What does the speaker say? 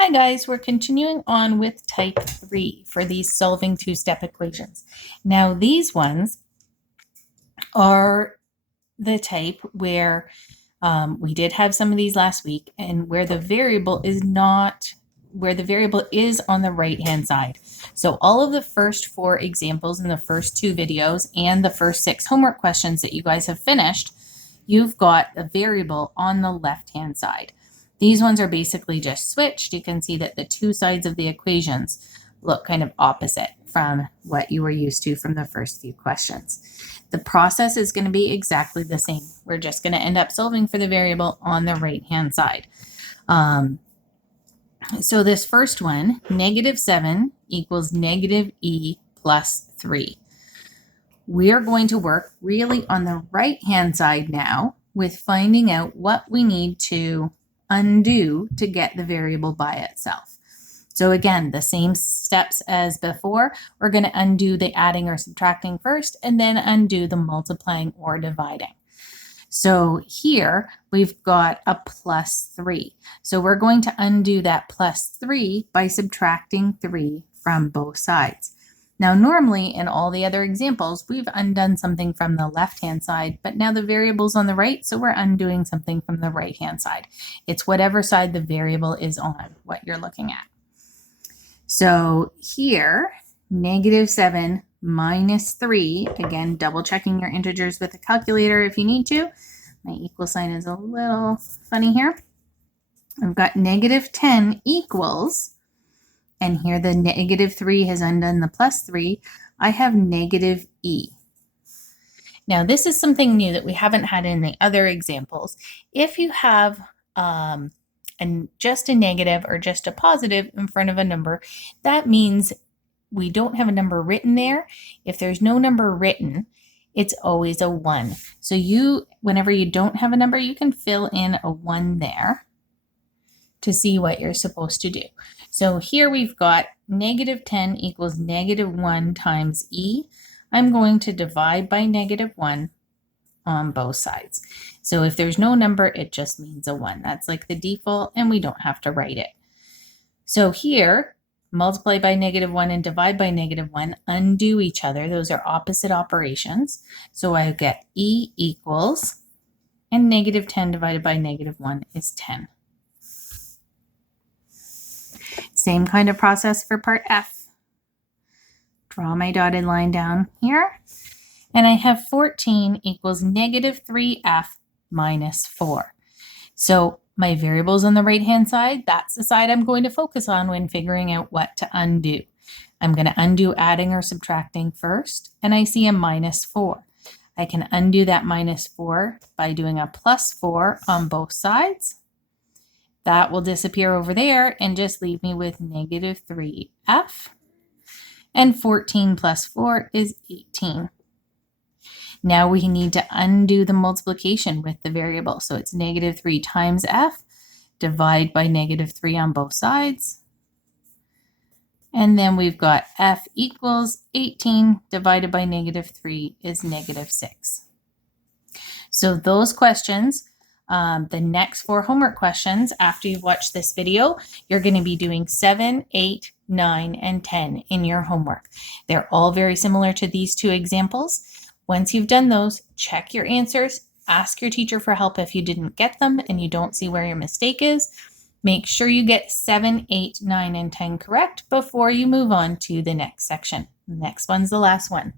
Hi guys, we're continuing on with type 3 for these solving two-step equations. Now these ones are the type where we did have some of these last week and where the variable is on the right hand side. So all of the first 4 examples in the first 2 videos and the first 6 homework questions that you guys have finished, you've got a variable on the left hand side. These ones are basically just switched. You can see that the 2 sides of the equations look kind of opposite from what you were used to from the first few questions. The process is going to be exactly the same. We're just going to end up solving for the variable on the right-hand side. So this first one, -7 equals -e plus 3. We are going to work really on the right-hand side now with finding out what we need to undo to get the variable by itself. So again, the same steps as before. We're going to undo the adding or subtracting first and then undo the multiplying or dividing. So here we've got a +3. So we're going to undo that +3 by subtracting 3 from both sides. Now, normally in all the other examples, we've undone something from the left-hand side, but now the variable's on the right, so we're undoing something from the right-hand side. It's whatever side the variable is on, what you're looking at. So here, -7 minus 3, again, double checking your integers with a calculator if you need to. My equal sign is a little funny here. I've got -10 equals, and here the -3 has undone the +3. I have -e. Now this is something new that we haven't had in the other examples. If you have just a negative or just a positive in front of a number, that means we don't have a number written there. If there's no number written, it's always a 1. So whenever you don't have a number, you can fill in a 1 there to see what you're supposed to do. So here we've got -10 equals -1 times e. I'm going to divide by -1 on both sides. So if there's no number, it just means a 1. That's like the default, and we don't have to write it. So here, multiply by -1 and divide by -1 undo each other. Those are opposite operations. So I get e equals, and -10 divided by -1 is 10. Same kind of process for part F. Draw my dotted line down here. And I have 14 equals -3f minus 4. So my variable's on the right-hand side. That's the side I'm going to focus on when figuring out what to undo. I'm going to undo adding or subtracting first, and I see a -4. I can undo that -4 by doing a +4 on both sides. That will disappear over there and just leave me with -3f. And 14 plus 4 is 18. Now we need to undo the multiplication with the variable. So it's -3 times f, divide by -3 on both sides. And then we've got f equals 18 divided by -3 is -6. So those questions, the next 4 homework questions after you've watched this video, you're going to be doing 7, 8, 9, and 10 in your homework. They're all very similar to these 2 examples. Once you've done those, check your answers, ask your teacher for help if you didn't get them and you don't see where your mistake is. Make sure you get 7, 8, 9, and 10 correct before you move on to the next section. The next one's the last one.